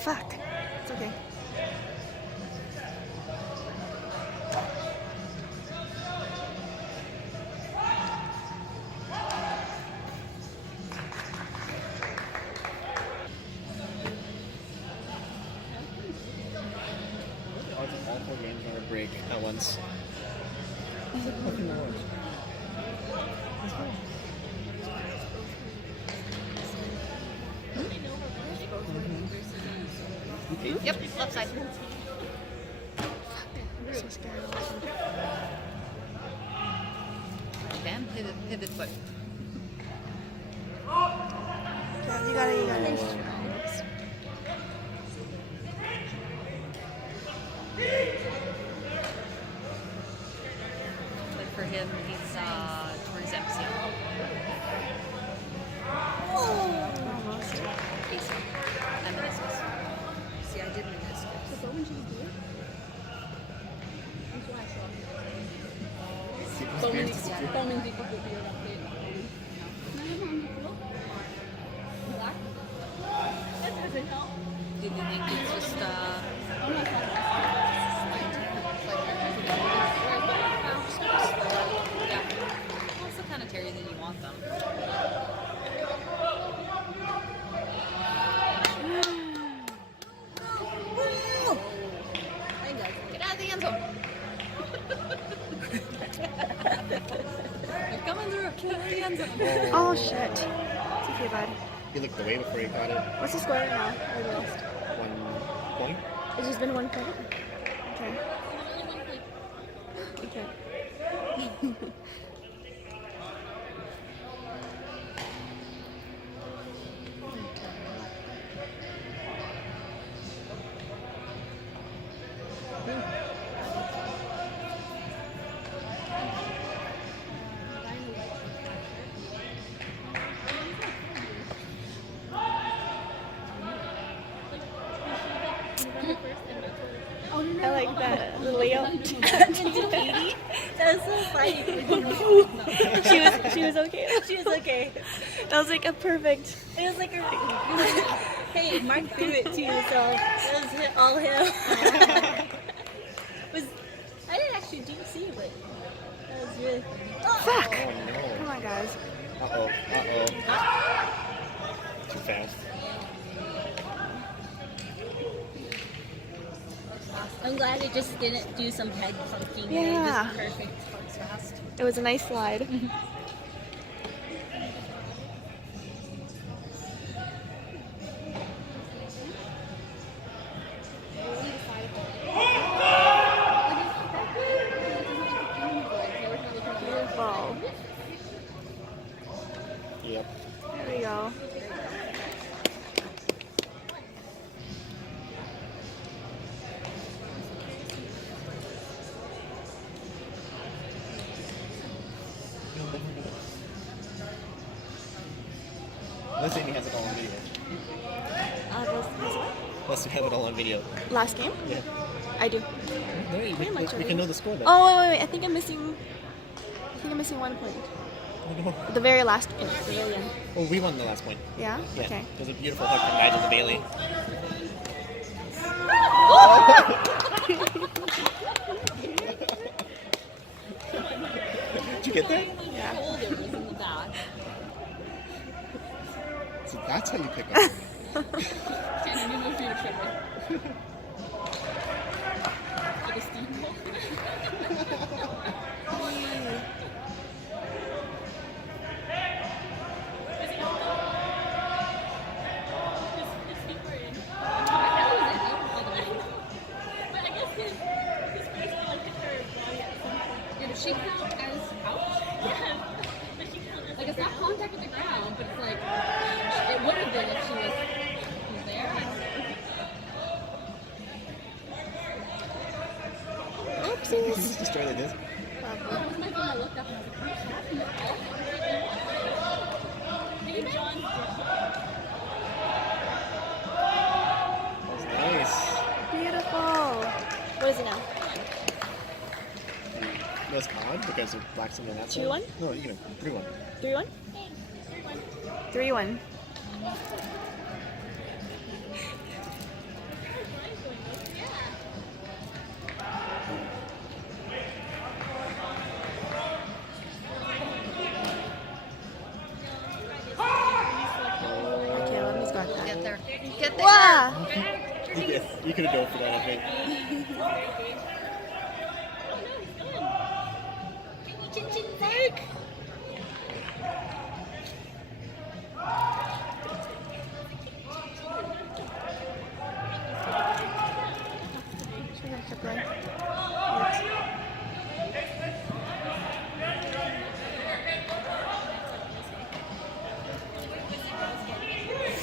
Fuck. It's okay. All 4 games are a break at once. Fucking Lord. Yep, left side. I'm so scared. Dan, pivot foot. Yeah, you got it, you got it. Like for him, he's torn his MCL. Almost. ACL. And meniscus. See, I did meniscus. Tomen di pagpupiro ng plate. Black? That doesn't help. Did you think it's just yeah. Well, it's the kind of Terry that you want them. Get out of the end zone. They're coming through. Get out of the end zone. Oh shit. It's okay, bud. He looked away before he got it. What's the score right now? Or the lost? 1 point. It's just been 1 point. Okay. Okay. I like that. The layout. That was so funny. She was okay. She was okay. That was like a perfect. It was like a. Hey, Mark threw it too, so it was all him. Was I didn't actually see, but that was really funny. Fuck! Oh no. Come on, guys. Uh-oh. Too fast. I'm glad it just didn't do some head funking. Yeah. Just perfect. It was a nice slide. Beautiful. Yep. There we go. Let's say he has it all on video. This what? Let's have it all on video. Last game? Yeah. I do. No, we much can already. know the score then. Oh wait. I think I'm missing 1 point. Oh, no. The very last point. The very end. Oh, we won the last point. Yeah? Yeah. Okay. There's a beautiful hook from Nigel the Bailey. Did you get that? Yeah. So that's how you pick up. She count as out? Yeah. Like it's not contact with the ground, but it's like it would have been if she was there. Oopsies. He's just trying to do this. That was my phone. I looked up and I was like, hey, John. Nice. Beautiful. What is it now? That's odd because of black's on that side. 2-1? No, you know, 3-1. 3-1? 3-1. Get there. Wow. You could have dove for that, I think. Chin chin Mike. Should I keep going?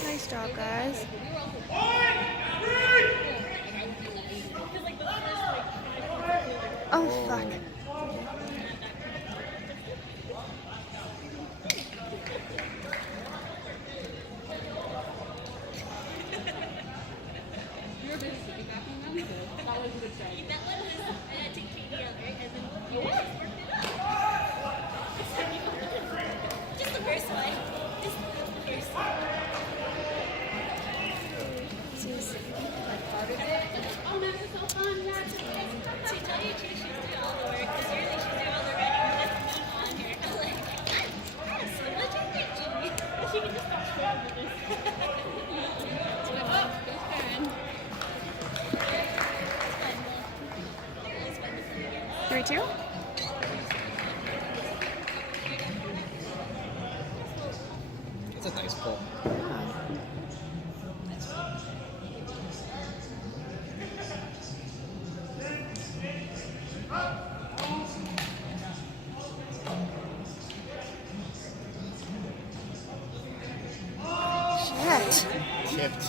Nice job, guys. Oh, fuck. Just the first one. Just the first one. Jeez. Oh, man, it's so fun. Yeah, it's okay. To tell you the truth, she's doing all the work. Because usually she's doing all the writing with me on here. I'm like, yes, so much energy. She can just stop straight with this. It's like, oh, there's Karen. It's fun. It's fun to see you again. 3-2? It's a nice pull. Shit. Chipped.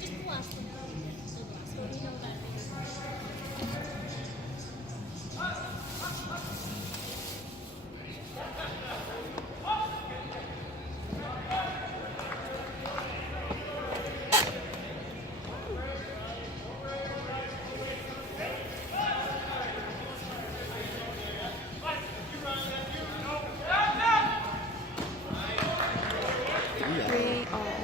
Just the last one. The last one. We know that. Three all.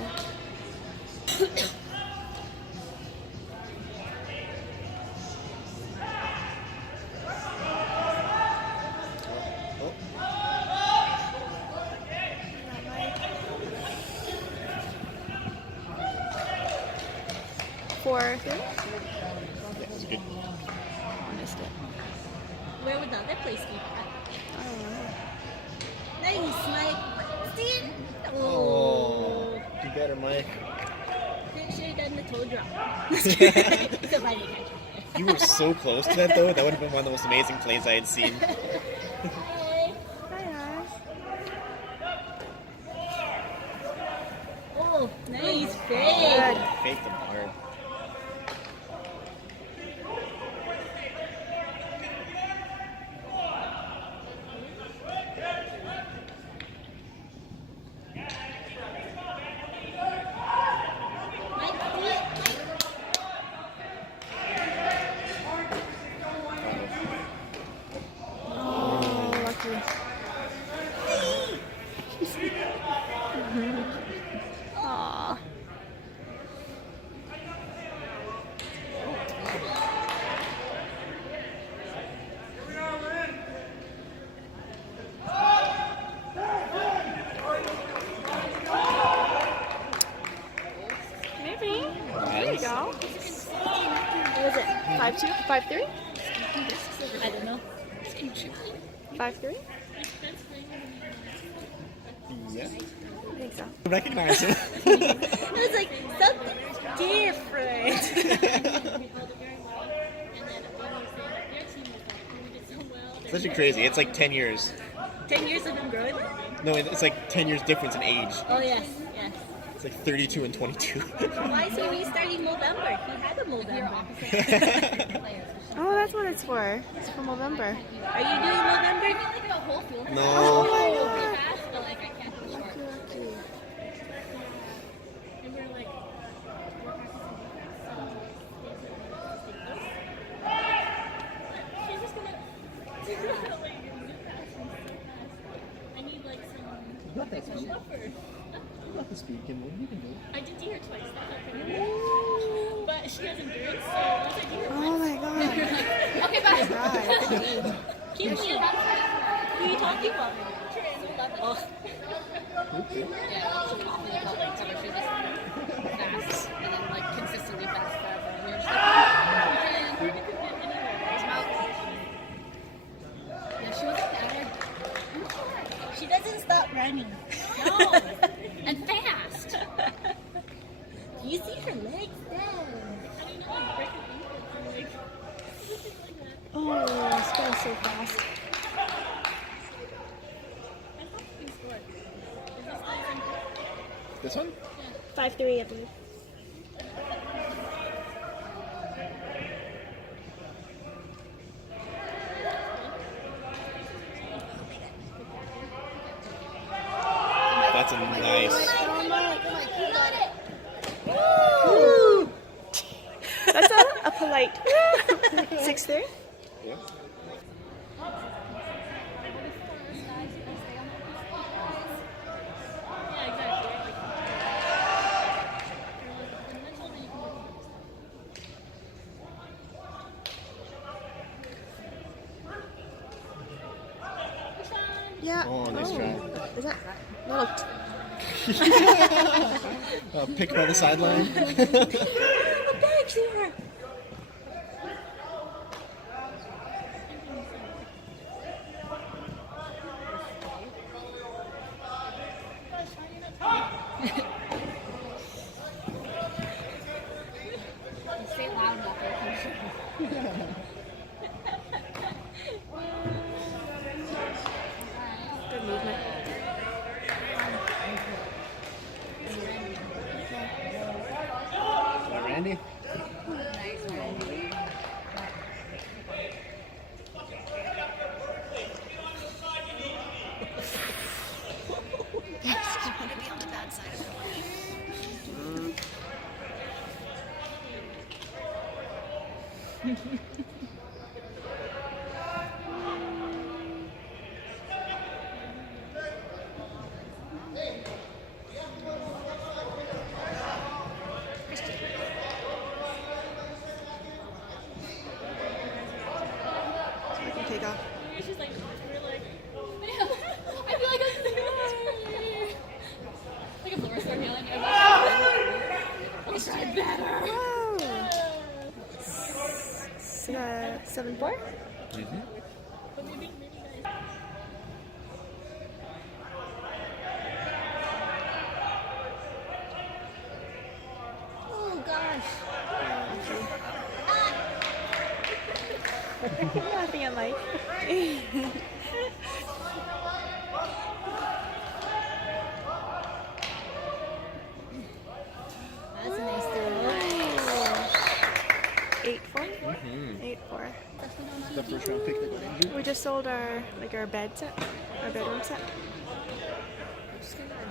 Oh, 4-3? that was good. I missed it. Where would the other place be at? I don't remember. Nice, Mike. See it? Oh, do better, Mike. Should have done the toe drop. So I didn't catch it. You were so close to that, though. That would have been one of the most amazing plays I had seen. Hey. Hi, guys. Oh, nice Good. fade. Faked them hard. Mike, see it? Oh, lucky. Aw. Maybe. There you go. What was it? 5-2? 5-3? I don't know. 5-3? Yeah. I think so. Recognize him. It was like something different. It's actually crazy. It's like 10 years. 10 years of him growing? No, it's like 10 years difference in age. Oh, yes, yes. It's like 32 and 22. Why is he restarting Movember? He had a Movember. Oh, that's what it's for. It's for November. Are you doing Movember? No. Oh my god. But like, I can't do short. Lucky. And we're like, she's just gonna like do fast and so fast. I need like some buffer. You got the speed, Kimberly. You can do it. I did do her twice. That's okay. But she has endurance, so once I do her Oh my god. okay, bye. God. Keep me. Who are you talking about? Oh. Okay. Yeah, she felt like cover. She was just fast and then like consistently fast forever. And we were just like, yeah, she wasn't bad. She doesn't stop running. No, and fast. Do you see her legs? Oh, it's going so fast. This one? 5-3, I believe. That's a nice. Woo! That's a polite 6-3. Yeah. Yeah. Oh, nice try. Is that? No, Pick by the sideline. a bag here. Say it loud enough. It'll come true. Good movement. Randy? So I can take off. She's like, we're like, I feel like I'm there. Like a floor store feeling. I tried better. Wow. 7-4. Mm-hmm. oh gosh. Nothing in life. That's a nice throw. 8-4. Mm-hmm. 8-4. The first round pick that got injured. We just sold our bed set, our bedroom set.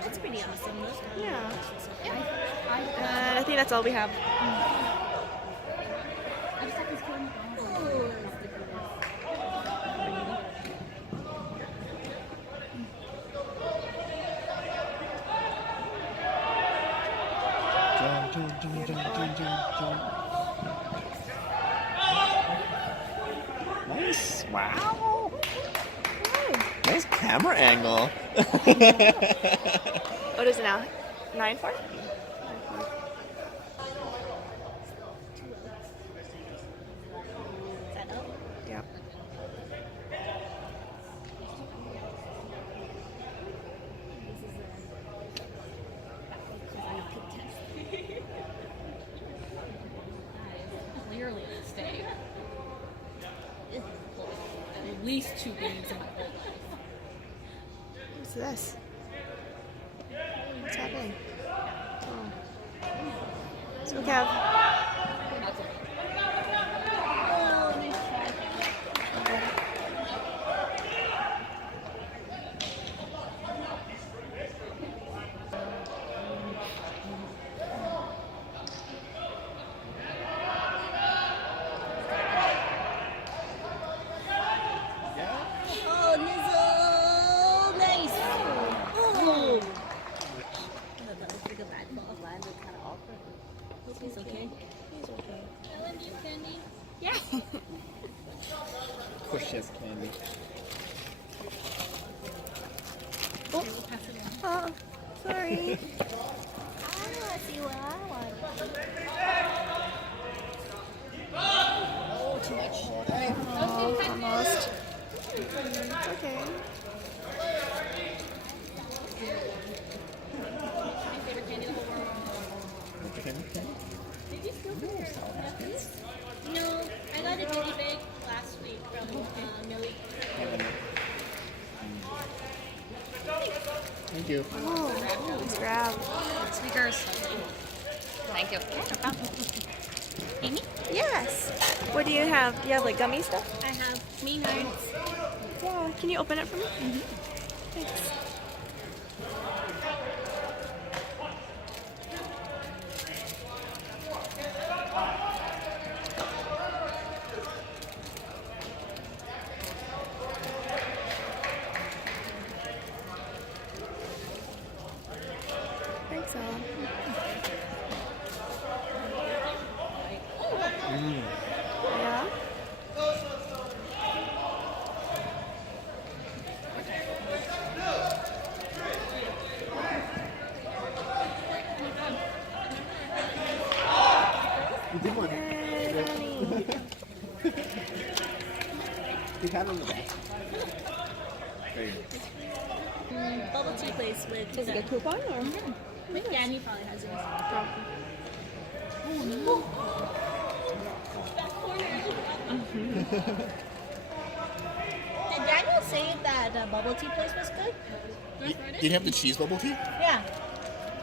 That's pretty awesome. Yeah. I And I think that's all we have. just have this phone. Jump, jump, jump, jump, jump, jump, jump. Nice. Wow. Nice camera angle. What is it now? 9-4? Yeah. Clearly a mistake. At least 2 games in my whole life. What's this? What's happening? Oh. So we have That's okay. Oh, Nizzle! Nice! Oh! He's okay. He's okay. I love you, Candy. Yeah. Of course she has candy. Oh. Sorry. I want to see what I want. Oh, too much. Oh, almost. It's okay. My favorite candy in the whole world. No, I got a goodie bag last week from Millie. Thank you. Oh, nice grab. Sneakers. Thank you. Amy? Yes. What do you have? Do you have like gummy stuff? I have me nerds. Yeah. Can you open it for me? Thanks. Thanks, Ella. Yeah. You did one. Yay, Bonnie. You have it on the back. There you go. Bubble tea place with Is it a coupon or? Danny probably has yours. That corner. Did Daniel say that the bubble tea place was good? Did you have the cheese bubble tea? Yeah.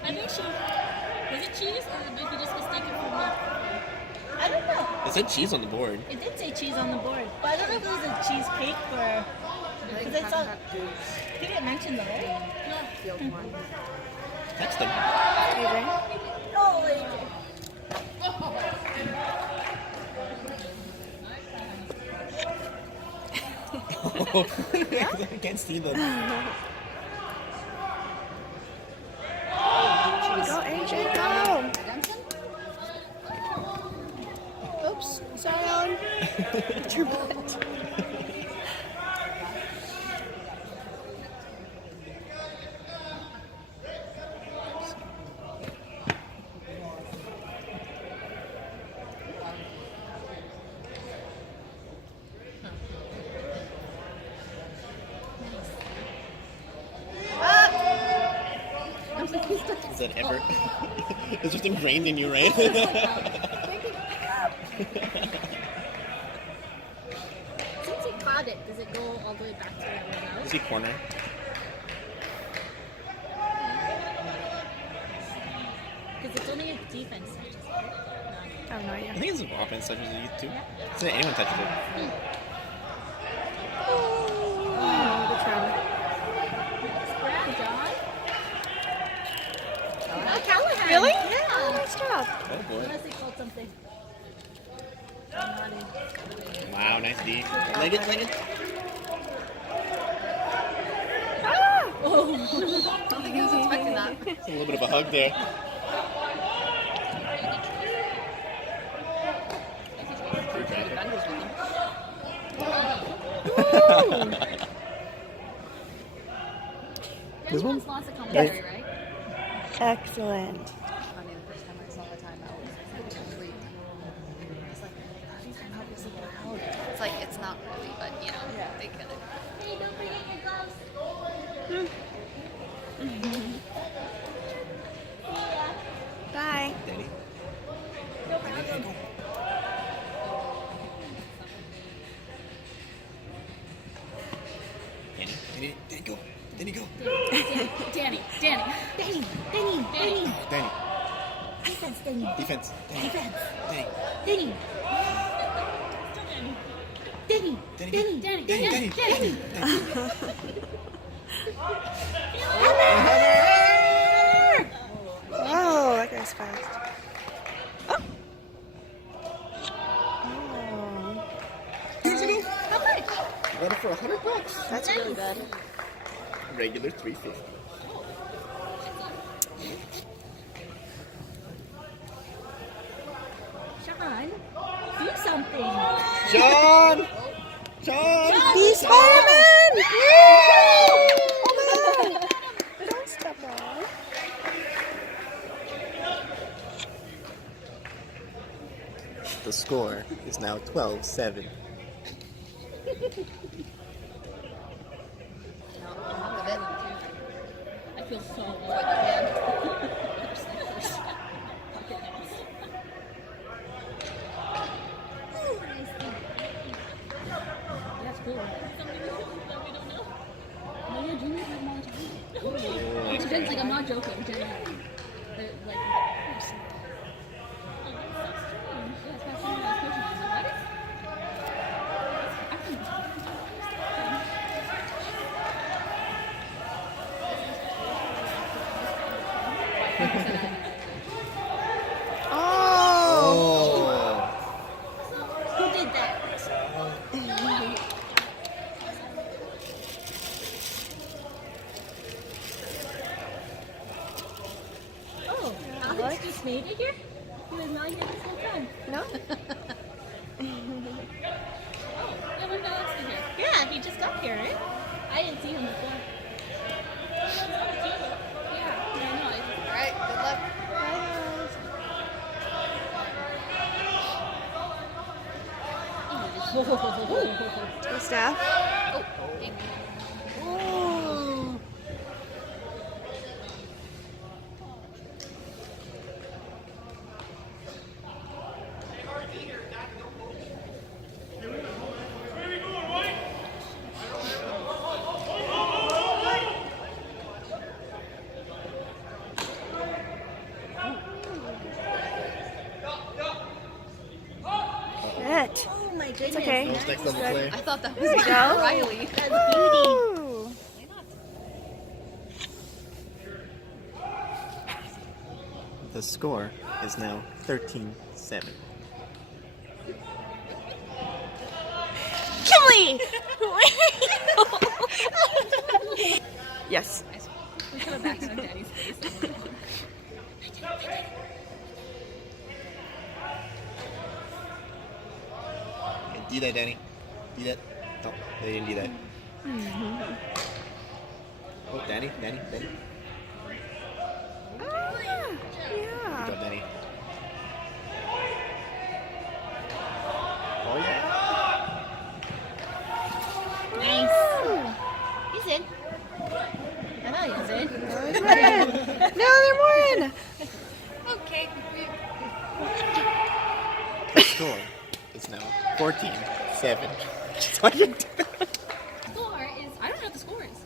I think she was it cheese or did he just mistake it for milk? I don't know. It said cheese on the board. It did say cheese on the board, but I don't know if it was a cheesecake or. Because I saw. He didn't mention the right? Text them. Oh, wait. I can't see them. Go, AJ, go. Oops. Sorry, Ellen. It's your butt. Is that ever? It's just ingrained in you, right? Since he caught it, does it go all the way back to everyone else? Is he corner? Because it's only a defense. I have no idea. I think it's offense touches it too. So anyone touches it. Oh, good try. Grab, John. Callahan. Really? Yeah. Oh, nice job. Oh boy. Unless they called something. Wow, nice D. Leg it, leg it. Expecting that. It's a little bit of a hug there. True traffic. Vendors with them. This one? Lots of commentary, right? Excellent. Funny, the first time I saw the timeout was complete. It's like, these timeout was so loud. It's like, it's not really, but you know, they could have. Hey, don't forget your gloves. Bye. Daddy. Danny, Danny, go. Danny, go. Danny. Danny. Danny. Defense, Danny. Defense. Danny. Defense. Danny. Danny. Danny. Danny. Danny. Danny. Danny. Whoa, that guy's fast. Oh. How much? Got it for $100. That's really good. Regular $350. Sean, do something. John! John! He's Spider-Man! Woo! Oh my god! Don't step on. The score is now 12-7. No, enough of it. I feel so What bad. you can. That's cool. No, yeah, juniors have more time. It's Jen's like, I'm not joking. Jen, they're like, yeah, it's past time I was coaching. I was like, what? I can- Oh. Who did that? Oh, Alex just made it here? He was not here this whole time. No? Yeah, when did Alex get here? Yeah, he just got here, right? I didn't see him before. Yeah, I know. All right, good luck. The staff. Oh, dang. Oh. It. Oh my goodness. It's okay. Next level play. I thought that was There we go. Riley. That's beauty. Ooh. The score is now 13-7. Kimberly! Yes. We should have backed on Daddy's face. Do that, Danny. Do that. No, they didn't do that. Oh, Danny. Oh, yeah. Good Yeah. job, Danny. Oh, yeah. Nice. He's in. I know he's in. There's more in. No, there are more in. Okay. The score is now 14-7. Score is. I don't know what the score is.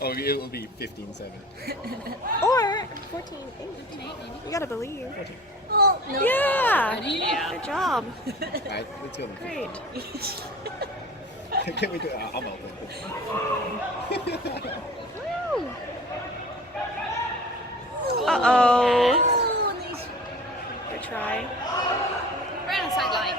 Oh, it will be 15-7. Or 14-8. 15-8 maybe. You gotta believe. Oh, no. Yeah. Ready? Good job. Alright, let's go. Great. Can we do it? I'm open. Woo. Uh-oh. Oh, nice. Good try. Right on the sideline.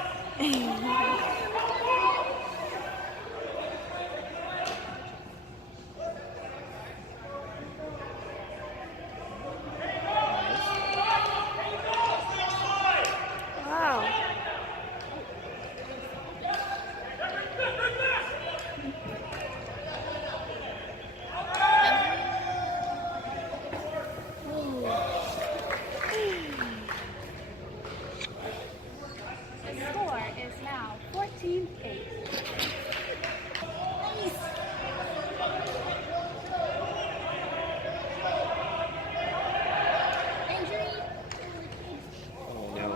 Wow. The score is now 14-8. Oh, no.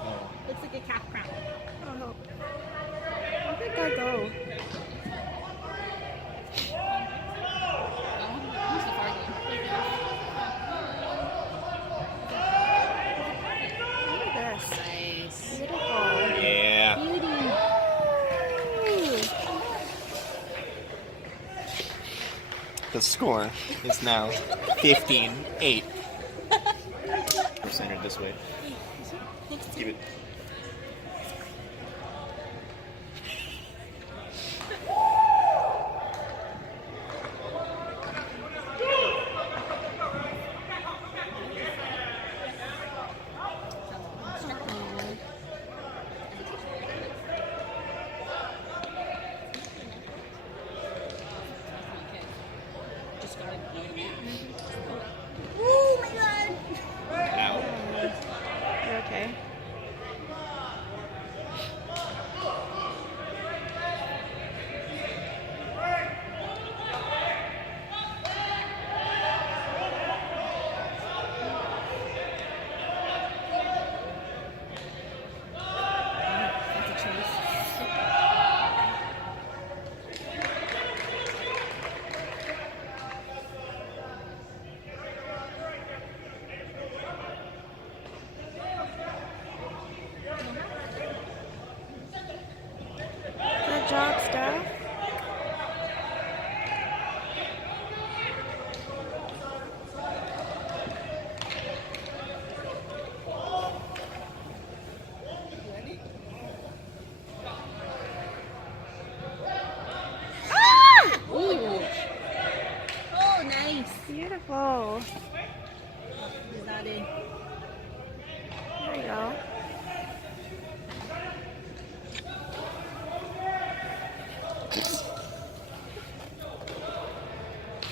Oh. Looks like a calf crown. Oh. Where did that go? Look at this. Nice. Beautiful. Yeah. Ooh. The score is now 15-8. We're centered this way. Keep it.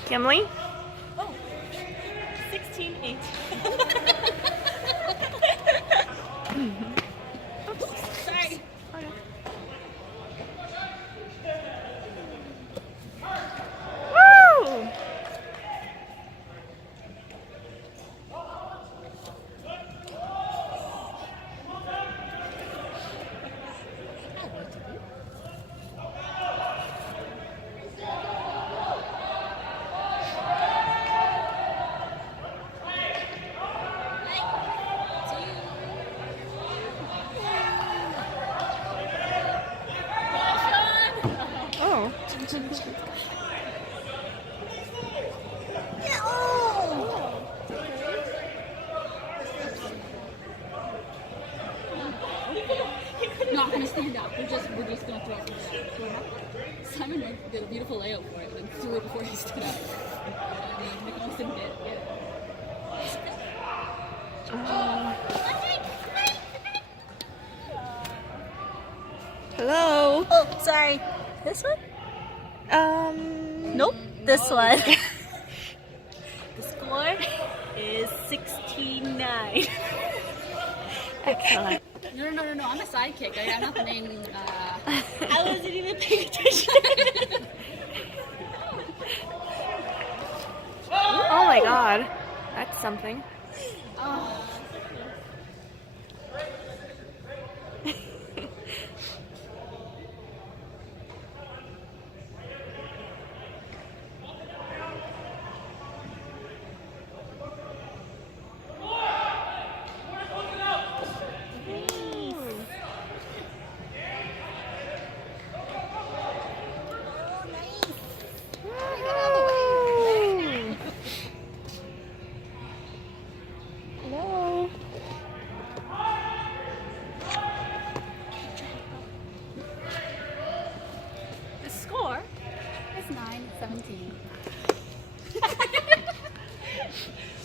Kimberly? Oh, 16-8. Sorry. Woo! Oh. Not gonna stand up. We're just gonna throw it out. Simon did a beautiful layout for it, then threw it before he stood up. Nicholas didn't get it. Hello. Oh, sorry. This one? Nope. This one. The score is 16-9. Excellent. No. I'm a sidekick. I'm not the main. I wasn't even paying attention. Oh my god. That's something. Hello. The score It's 9-17.